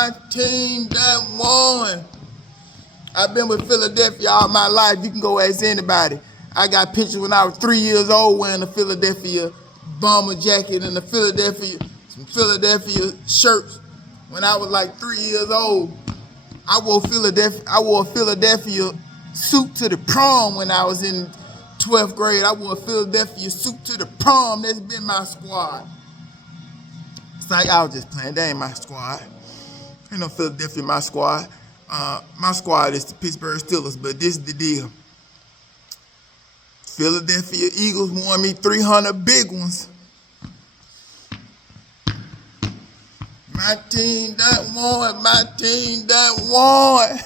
my team that won. I've been with Philadelphia all my life. You can go ask anybody. I got pictures when I was 3 years old wearing a Philadelphia bomber jacket and some Philadelphia shirts when I was like 3 years old. I wore a Philadelphia suit to the prom when I was in 12th grade. I wore a Philadelphia suit to the prom. That's been my squad. It's like I was just playing. That ain't my squad. Ain't no Philadelphia my squad. My squad is the Pittsburgh Steelers, but this is the deal. Philadelphia Eagles won me 300 big ones. My team that won. My team that won.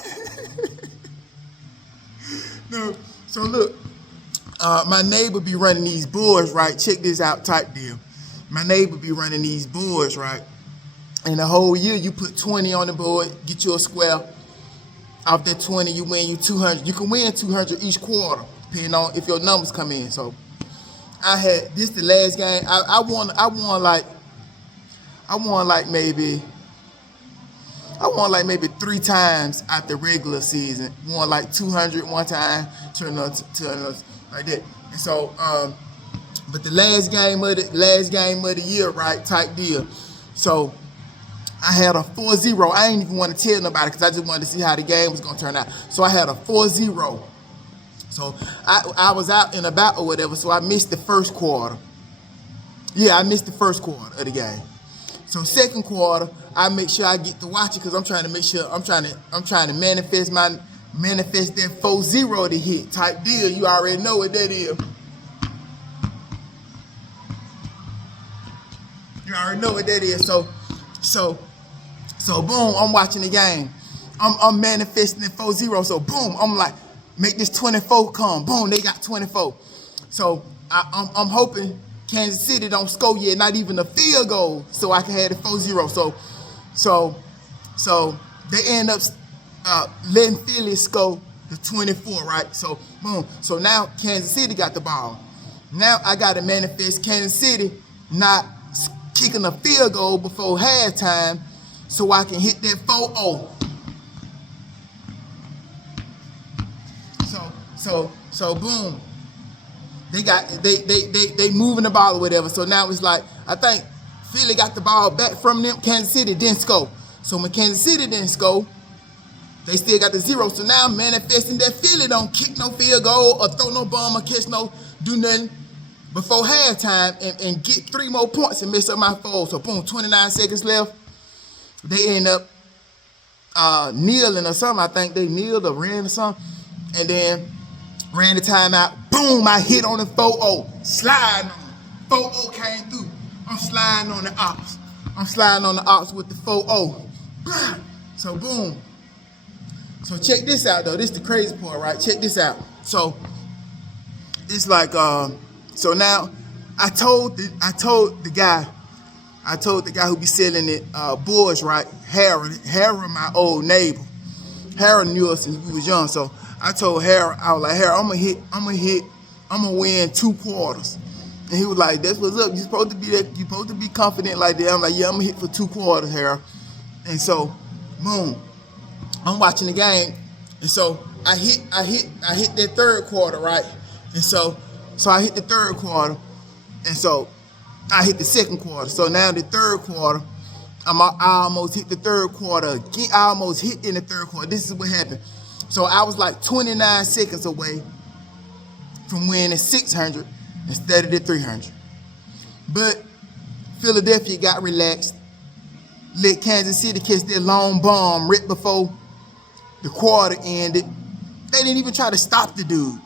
No, so look, my neighbor be running these boards, right? Check this out type deal. My neighbor be running these boards, right? And the whole year you put 20 on the board, get you a square. Off that 20, you win you 200. You can win 200 each quarter, depending on if your numbers come in. So this the last game. I won like maybe 3 times out the regular season. Won like 200 one time, turned up to another like that. And so, but the last game of the year, right, type deal. So I had a 4-0. I ain't even want to tell nobody because I just wanted to see how the game was gonna turn out. So I had a 4-0. So I was out and about or whatever. So I missed the first quarter. Yeah, I missed the first quarter of the game. So second quarter, I make sure I get to watch it because I'm trying to manifest that 4-0 to hit type deal. You already know what that is. You already know what that is. So boom, I'm watching the game. I'm manifesting the 4-0. So boom, I'm like, make this 24 come. Boom, they got 24. So I'm hoping Kansas City don't score yet, not even a field goal, so I can have the 4-0. So they end up letting Philly score the 24, right? So boom. So now Kansas City got the ball. Now I got to manifest Kansas City not kicking a field goal before halftime, so I can hit that 4-0. So boom. They moving the ball or whatever. So now it's like, I think Philly got the ball back from them. Kansas City didn't score. So when Kansas City didn't score, they still got the 0. So now I'm manifesting that Philly don't kick no field goal or throw no bomb or do nothing before halftime and get 3 more points and mess up my fold. So boom, 29 seconds left. They end up kneeling or something. I think they kneeled or ran or something. And then ran the timeout. Boom, I hit on the 4-0. Sliding on it. 4-0 came through. I'm sliding on the ops. With the 4-0. So boom. So check this out though. This is the crazy part, right? Check this out. So it's like so now I told the guy who be selling it boards, right? Harold, my old neighbor. Harold knew us since we was young, so I told Harold, I was like, Harold, I'm gonna win 2 quarters. And he was like, that's what's up. You're supposed to be confident like that. I'm like, yeah, I'm gonna hit for 2 quarters, Harold. And so, boom, I'm watching the game. And so I hit that 3rd quarter, right? And so I hit the 3rd quarter. And so I hit the 2nd quarter. So now the 3rd quarter, I almost hit the 3rd quarter again. I almost hit in the 3rd quarter. This is what happened. So I was like 29 seconds away from winning 600 instead of the 300. But Philadelphia got relaxed, let Kansas City catch their long bomb right before the quarter ended. They didn't even try to stop the dude.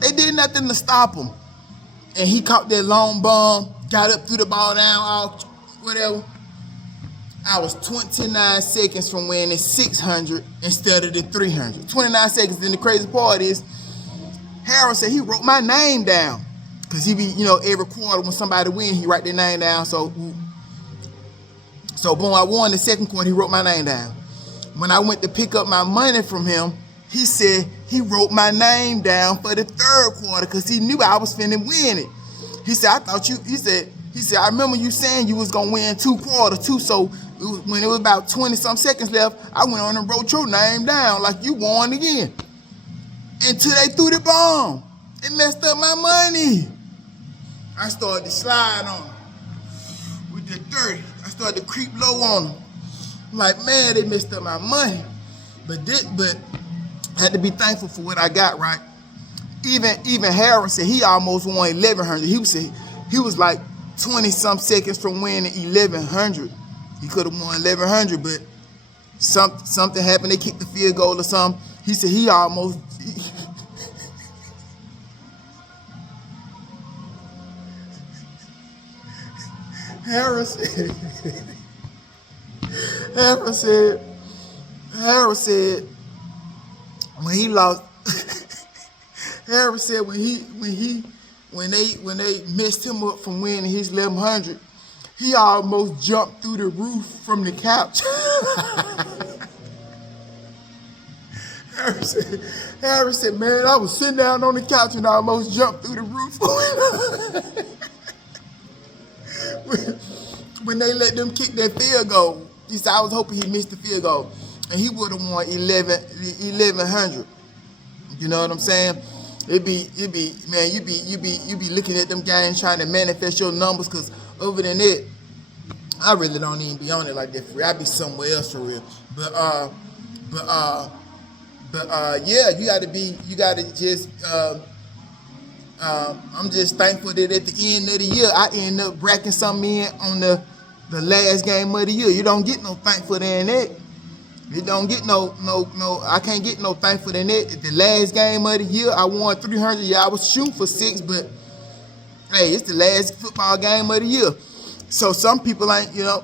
They did nothing to stop him. And he caught that long bomb, got up, threw the ball down, all whatever. I was 29 seconds from winning 600 instead of the 300. 29 seconds. And the crazy part is, Harold said he wrote my name down. Because he be, every quarter when somebody win, he write their name down. So boom, I won the 2nd quarter, he wrote my name down. When I went to pick up my money from him, he said he wrote my name down for the 3rd quarter because he knew I was finna win it. He said, I remember you saying you was gonna win 2 quarters too, so when it was about 20-some seconds left, I went on and wrote your name down like you won again. Until they threw the bomb. It messed up my money. I started to slide on them. With the 30, I started to creep low on them. I'm like, man, they messed up my money. But I had to be thankful for what I got, right? Even Harris said he almost won 1,100. He was like 20-some seconds from winning 1,100. He could have won 1,100, but something happened. They kicked the field goal or something. He said he almost. Harris said when he lost. Harris said when they messed him up from winning his 1,100, he almost jumped through the roof from the couch. Harris said, man, I was sitting down on the couch and I almost jumped through the roof. When they let them kick that field goal, he said, I was hoping he missed the field goal. And he would have won 1,100. You know what I'm saying? Man, you be looking at them guys trying to manifest your numbers, because other than that, I really don't even be on it like that for real. I be somewhere else for real. But yeah, you gotta just I'm just thankful that at the end of the year I end up bracking something in on the last game of the year. You don't get no thankful than that. You don't get no, I can't get no thankful than that. The last game of the year, I won 300. Yeah, I was shooting for 6, but hey, it's the last football game of the year. So some people ain't winning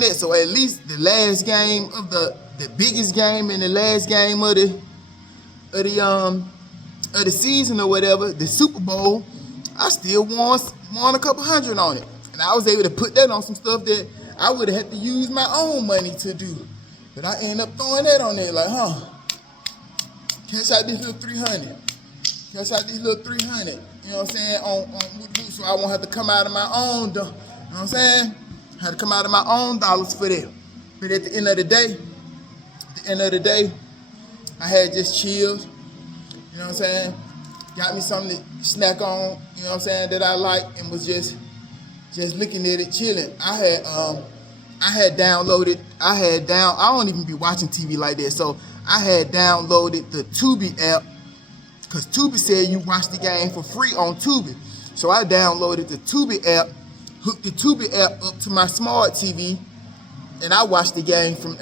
that. So at least the last game of the biggest game and the last game of the season or whatever, the Super Bowl, I still won a couple hundred on it. And I was able to put that on some stuff that I would have had to use my own money to do. But I end up throwing that on there like, cash out this little 300. Cash out these little 300. You know what I'm saying? So I won't have to come out of my own, you know what I'm saying? I had to come out of my own dollars for that. But at the end of the day, I had just chilled. You know what I'm saying? Got me something to snack on, you know what I'm saying, that I like, and was just looking at it, chilling. I don't even be watching TV like that, so I had downloaded the Tubi app, because Tubi said you watch the game for free on Tubi. So I downloaded the Tubi app, hooked the Tubi app up to my smart TV, and I watched the game, you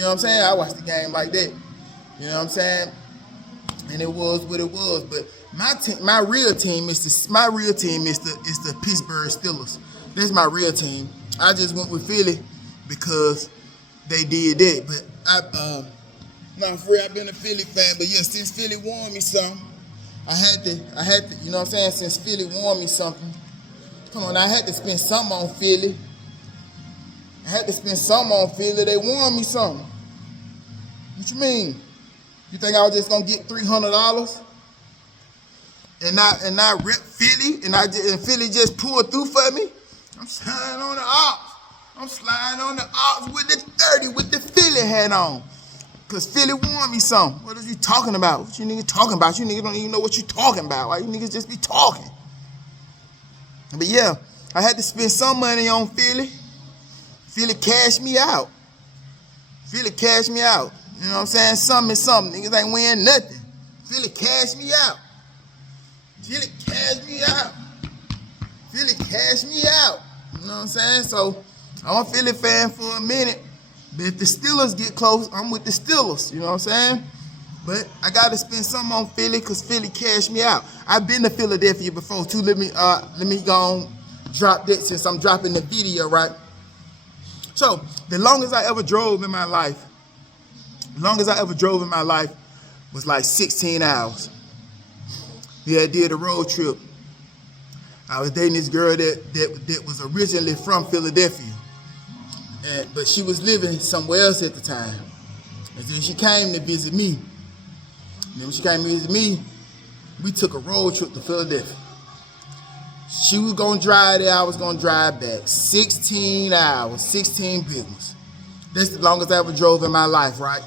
know what I'm saying? I watched the game like that, you know what I'm saying? And it was what it was. But my real team is the Pittsburgh Steelers. That's my real team. I just went with Philly because they did that. But for real, I've been a Philly fan. But yeah, since Philly won me something, I had to, you know what I'm saying? Since Philly won me something, come on, I had to spend something on Philly. They won me something. What you mean? You think I was just gonna get $300 and not rip Philly and Philly just pulled through for me? I'm sliding on the ops with the 30 with the Philly hat on. Cause Philly won me something. What are you talking about? What you niggas talking about? You niggas don't even know what you talking about. Why you niggas just be talking? But yeah, I had to spend some money on Philly. Philly cashed me out. You know what I'm saying? Something is something. Niggas ain't winning nothing. Philly cashed me out. You know what I'm saying? So I'm a Philly fan for a minute. But if the Steelers get close, I'm with the Steelers. You know what I'm saying? But I got to spend something on Philly because Philly cashed me out. I've been to Philadelphia before too. Let me go on, drop that since I'm dropping the video, right? So the longest I ever drove in my life was like 16 hours. Yeah, I did a road trip. I was dating this girl that was originally from Philadelphia, but she was living somewhere else at the time. And then she came to visit me. And then when she came to visit me, we took a road trip to Philadelphia. She was gonna drive there, I was gonna drive back. 16 hours, 16 business. That's the longest I ever drove in my life, right?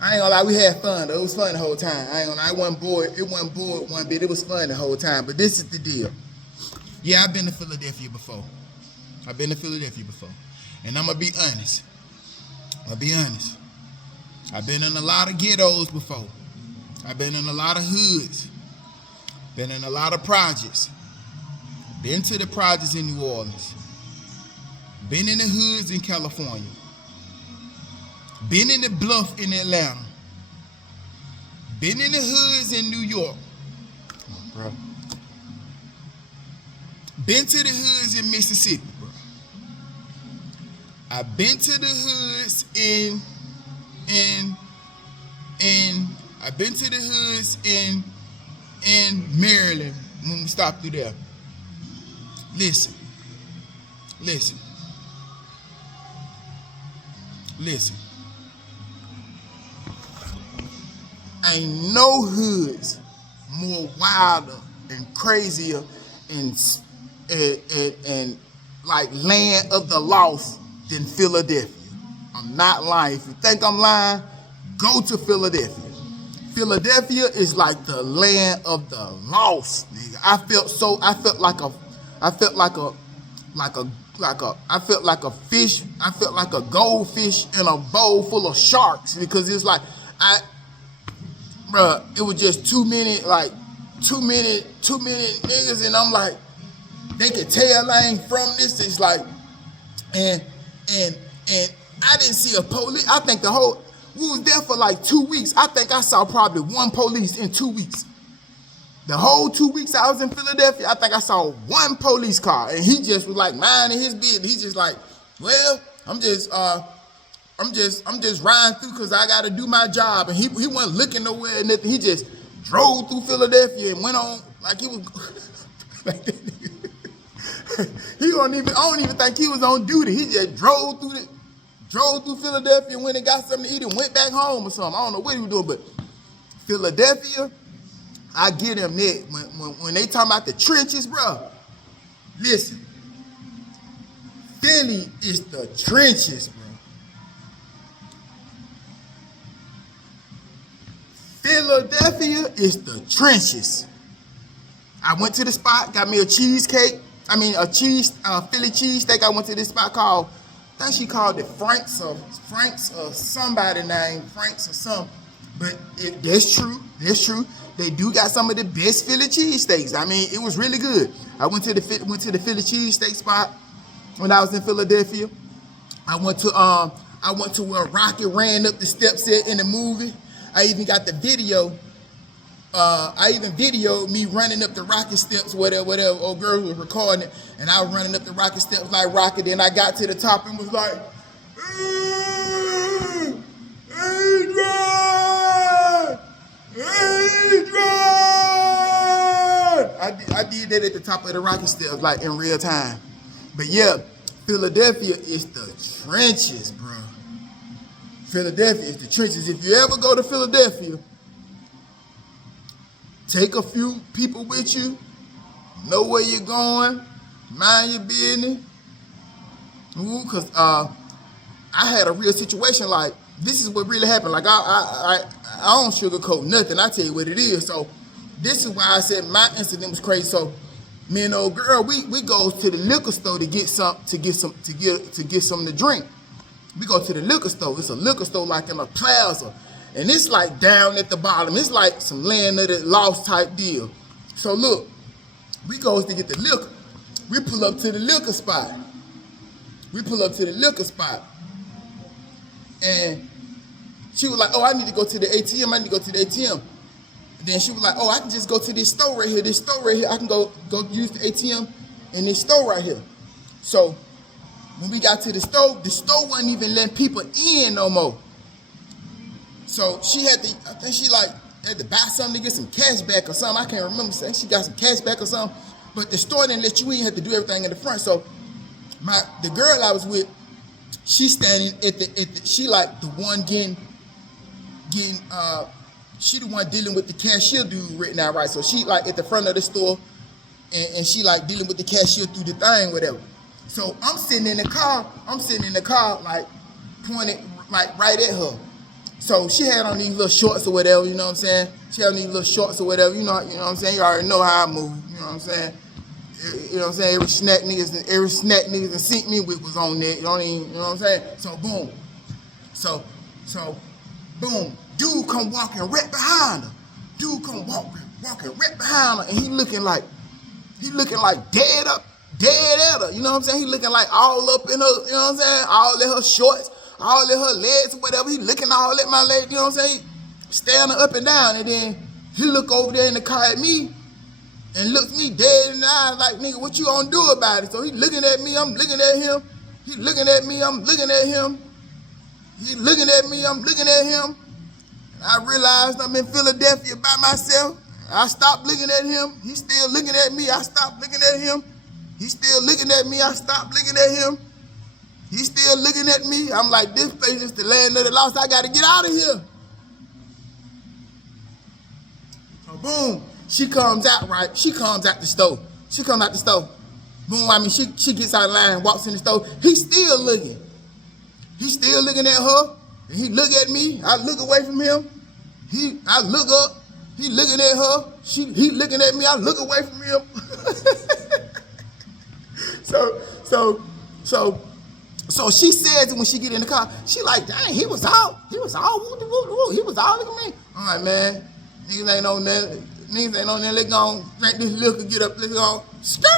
I ain't gonna lie, we had fun though. It was fun the whole time. I ain't gonna lie, I wasn't bored. It wasn't bored one bit. It was fun the whole time. But this is the deal. Yeah, I've been to Philadelphia before. And I'm gonna be honest. I've been in a lot of ghettos before. I've been in a lot of hoods. Been in a lot of projects. Been to the projects in New Orleans. Been in the hoods in California. Been in the bluff in Atlanta. Been in the hoods in New York. Oh, bro. Been to the hoods in Mississippi, bro. I've been to the hoods in Maryland when we stopped through there. Listen. Ain't no hoods more wilder and crazier and like land of the lost than Philadelphia. I'm not lying. If you think I'm lying, go to Philadelphia. Philadelphia is like the land of the lost, nigga. I felt like a fish. I felt like a goldfish in a bowl full of sharks because it's like it was just too many niggas, and I'm like, they could tell I ain't from this. It's like, and I didn't see a police. I think we was there for like 2 weeks. I think I saw probably one police in 2 weeks. The whole 2 weeks I was in Philadelphia, I think I saw one police car, and he just was like minding his business. He just like, well, I'm just riding through because I got to do my job, and he wasn't looking nowhere. Nothing. He just drove through Philadelphia and went on like he was. I don't even think he was on duty. He just drove through Philadelphia, went and got something to eat and went back home or something. I don't know what he was doing, but Philadelphia, I get him that. When they talking about the trenches, bro, listen, Philly is the trenches, bro. Philadelphia is the trenches. I went to the spot, got me a cheesecake. Philly cheesesteak. I went to this spot called, I think she called it Frank's or somebody named Frank's or something. But that's true. They do got some of the best Philly cheesesteaks. I mean, it was really good. I went to the Philly cheesesteak spot when I was in Philadelphia. I went to where Rocky ran up the steps in the movie. I even got the video. I even videoed me running up the Rocky steps, whatever. Old girl was recording it, and I was running up the Rocky steps like Rocky. Then I got to the top and was like, Adrian! I did that at the top of the Rocky steps, like in real time. But yeah, Philadelphia is the trenches, bro. Philadelphia is the trenches. If you ever go to Philadelphia, take a few people with you, know where you're going, mind your business. Because I had a real situation, like, this is what really happened. Like, I don't sugarcoat nothing. I tell you what it is. So this is why I said my incident was crazy. So me and old girl, we go to the liquor store to get something to drink. We go to the liquor store. It's a liquor store like in a plaza. And it's like down at the bottom. It's like some land of the lost type deal. So look, we goes to get the liquor. We pull up to the liquor spot. And she was like, oh, I need to go to the ATM. And then she was like, oh, I can just go to this store right here. I can go use the ATM in this store right here. So when we got to the store wasn't even letting people in no more. So she had to buy something to get some cash back or something. I can't remember saying she got some cash back or something. But the store didn't let you in. You had to do everything in the front. So the girl I was with, she standing she like the one she the one dealing with the cashier dude right now, right? So she like at the front of the store and she like dealing with the cashier through the thing, whatever. So I'm sitting in the car, like pointed like right at her. So she had on these little shorts or whatever, you know what I'm saying? She had on these little shorts or whatever, you know what I'm saying? You already know how I move, you know what I'm saying? You know what I'm saying? Every snack niggas that sink me with was on there, you know what I'm saying? So boom. So boom, dude come walking right behind her. Walking right behind her, and he looking like dead at her, you know what I'm saying? He looking like all up in her, you know what I'm saying? All in her shorts, all in her legs, whatever. He looking all at my leg, you know what I'm saying? Staring her up and down, and then he look over there in the car at me and looks me dead in the eyes like, nigga, what you gonna do about it? So he looking at me, I'm looking at him. He looking at me, I'm looking at him. He looking at me, I'm looking at him. I realized I'm in Philadelphia by myself. I stopped looking at him. He's still looking at me. I stopped looking at him. He's still looking at me. I stopped looking at him. He's still looking at me. I'm like, this place is the land of the lost. I got to get out of here. So boom, she comes out, right? She comes out the store. Boom, I mean, she gets out of line, walks in the store. He's still looking. He's still looking at her. And he look at me. I look away from him. I look up. He looking at her. He looking at me. I look away from him. So she says when she get in the car, she like, dang, he was all woo-de-woo-de-woo. He was all looking at me. I'm like, man, niggas ain't on that. Let's go drink this liquor, get up, let's go. Skirt!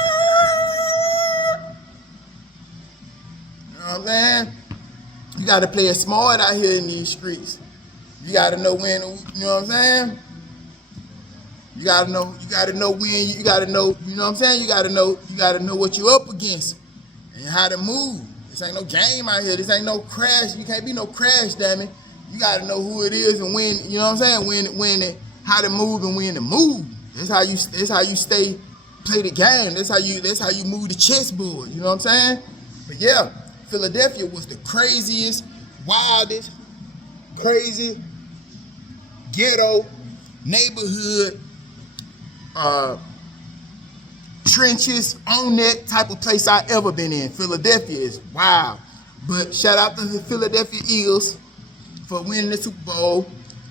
You know what I'm saying? You gotta play it smart out here in these streets. You gotta know when, you know what I'm saying? You gotta know when, you know what I'm saying? You gotta know what you're up against and how to move. This ain't no game out here. This ain't no crash. You can't be no crash, damn it. You gotta know who it is and when, you know what I'm saying? How to move and when to move. That's how you play the game. That's how you move the chessboard. You know what I'm saying? But yeah, Philadelphia was the craziest, wildest, crazy ghetto neighborhood, trenches on that type of place I ever been in. Philadelphia is wild. But shout out to the Philadelphia Eagles for winning the Super Bowl,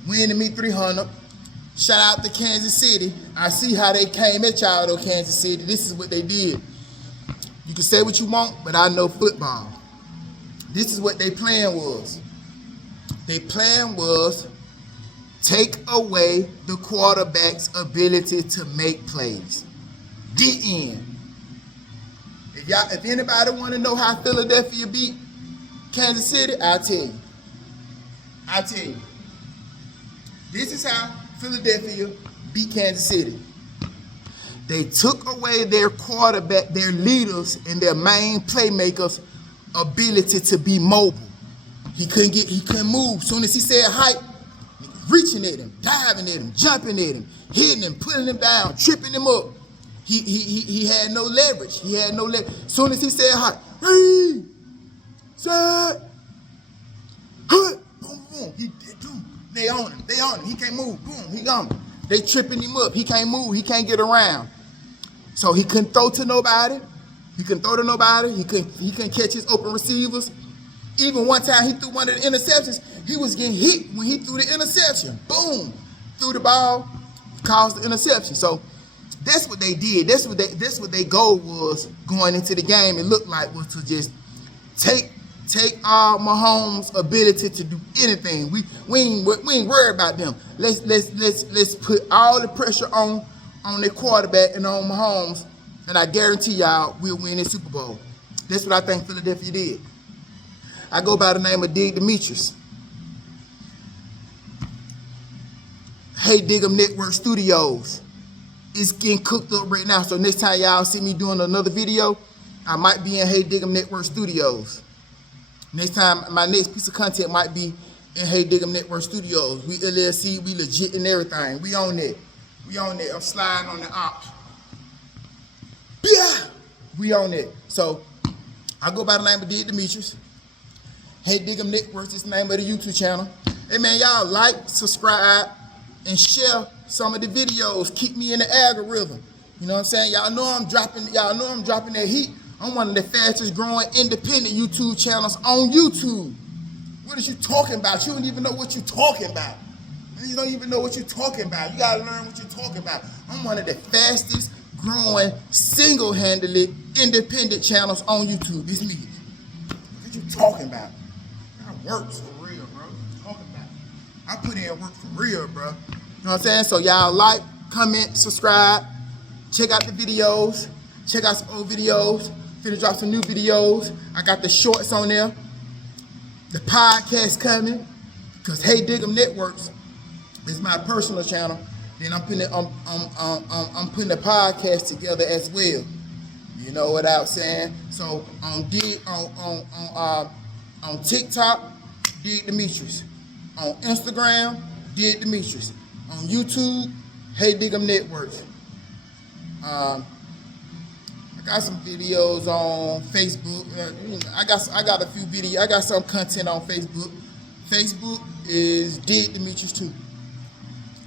winning me 300. Shout out to Kansas City. I see how they came at y'all though, Kansas City. This is what they did. You can say what you want, but I know football. This is what their plan was. Their plan was take away the quarterback's ability to make plays. The end. If anybody want to know how Philadelphia beat Kansas City, I'll tell you. This is how Philadelphia beat Kansas City. They took away their quarterback, their leaders, and their main playmakers' ability to be mobile. He couldn't move. Soon as he said height, reaching at him, diving at him, jumping at him, hitting him, putting him down, tripping him up. He had no leverage. Soon as he said height, hey, set, hut, boom, boom. They on him. He can't move. Boom, he gone. They tripping him up. He can't move. He can't get around. So he couldn't throw to nobody. He couldn't catch his open receivers. Even one time he threw one of the interceptions. He was getting hit when he threw the interception. Boom, threw the ball, caused the interception. So that's what they did. That's what their goal was going into the game. It looked like was to just take Mahomes' ability to do anything. We ain't worried about them. Let's put all the pressure on their quarterback and on Mahomes, and I guarantee y'all we'll win the Super Bowl. That's what I think Philadelphia did. I go by the name of DiGDemetrice. Hey Dig'em Network Studios. It's getting cooked up right now. So next time y'all see me doing another video, I might be in Hey Dig'em Network Studios. Next time, my next piece of content might be in Hey Dig'em Network Studios. We LLC, we legit and everything. We on it. I'm sliding on the op. Yeah, we on it. So I go by the name of DiGDemetrice. Hey Dig'em Network is the name of the YouTube channel. Hey man, y'all like, subscribe, and share some of the videos. Keep me in the algorithm. You know what I'm saying? Y'all know I'm dropping that heat. I'm one of the fastest growing independent YouTube channels on YouTube. What is you talking about? You don't even know what you're talking about. You don't even know what you're talking about. You gotta learn what you're talking about. I'm one of the fastest growing single-handedly independent channels on YouTube. It's me. What you talking about? I work for real, bro. What you talking about? I put in work for real, bro. You know what I'm saying? So y'all like, comment, subscribe, check out the videos, check out some old videos. Finna drop some new videos. I got the shorts on there. The podcast coming, because Hey Dig'em Networks is my personal channel. Then I'm putting the podcast together as well. You know what I'm saying? So on TikTok, DiGDemetrice. On Instagram, DiGDemetrice. On YouTube, Hey Dig'em Networks. I got some videos on Facebook. I got a few videos. I got some content on Facebook. Facebook is DiGDemetrice too.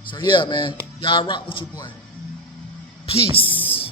So yeah, man, y'all rock with your boy. Peace.